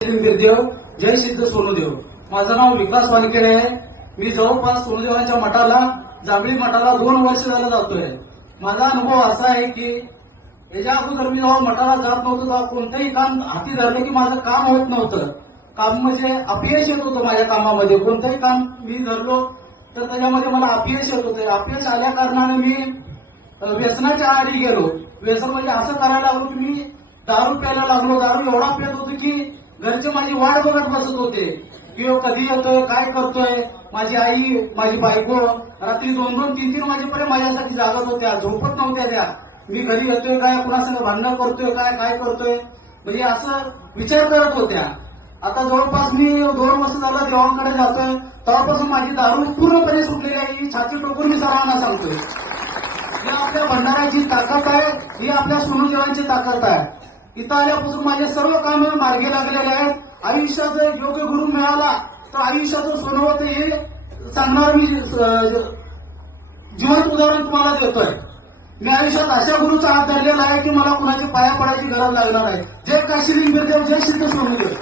बिरदेव जय सिद्ध सोनूदेव. माझं नाव विकास वानखेडे आहे. मी जवळपास सोनूदेवांच्या मठाला जांभळी मठाला 2 वर्ष झालं जातोय. माझा अनुभव असा आहे की याच्या अगोदर मी जेव्हा मठाला जात नव्हतो तेव्हा कोणतंही काम हाती धरलं की माझं काम होत नव्हतं. काम म्हणजे अपयश येत होतं माझ्या कामामध्ये. कोणतंही काम मी धरलो तर त्याच्यामध्ये मला अपयश येत होतं. अपयश आल्या कारणाने मी व्यसनाच्या आहारी गेलो. व्यसन म्हणजे असं करायला लागलो की मी दारू प्यायला लागलो. दारू एवढा पित होतो की घरचे माझी वाट बघत बसत होते की कधी येतोय, काय करतोय. माझी आई, माझी बायको रात्री 2-2, 3-3 वाजेपर्यंत माझ्यासाठी जागत होत्या, झोपत नव्हत्या त्या. मी घरी येतोय काय, कुणासंग भांडण करतोय काय करतोय, म्हणजे असं विचार करत होत्या. आता जवळपास मी 2 वर्ष झालं देवांकडे जातोय. तेव्हापासून माझी दारू पूर्णपणे सुटलेली आहे. ही छाती टोकून मी सर्वांना सांगतोय. ही आपल्या भंडाराची ताकद आहे, ही आपल्या सोनूदेवांची ताकद आहे. इथं आल्यापासून माझे सर्व कामे मार्गी लागलेले आहेत. आयुष्याचा योग्य गुरु मिळाला तर आयुष्याचं सोनं होतं हे सांगणार मी जिवंत उदाहरण तुम्हाला देतोय. मी आयुष्यात अशा गुरुचा हात धरलेला आहे की मला कुणाच्या पाया पडायची गरज लागणार आहे. जय काशीलिंग बिरदेव, जय सिद्ध सोनूदेव.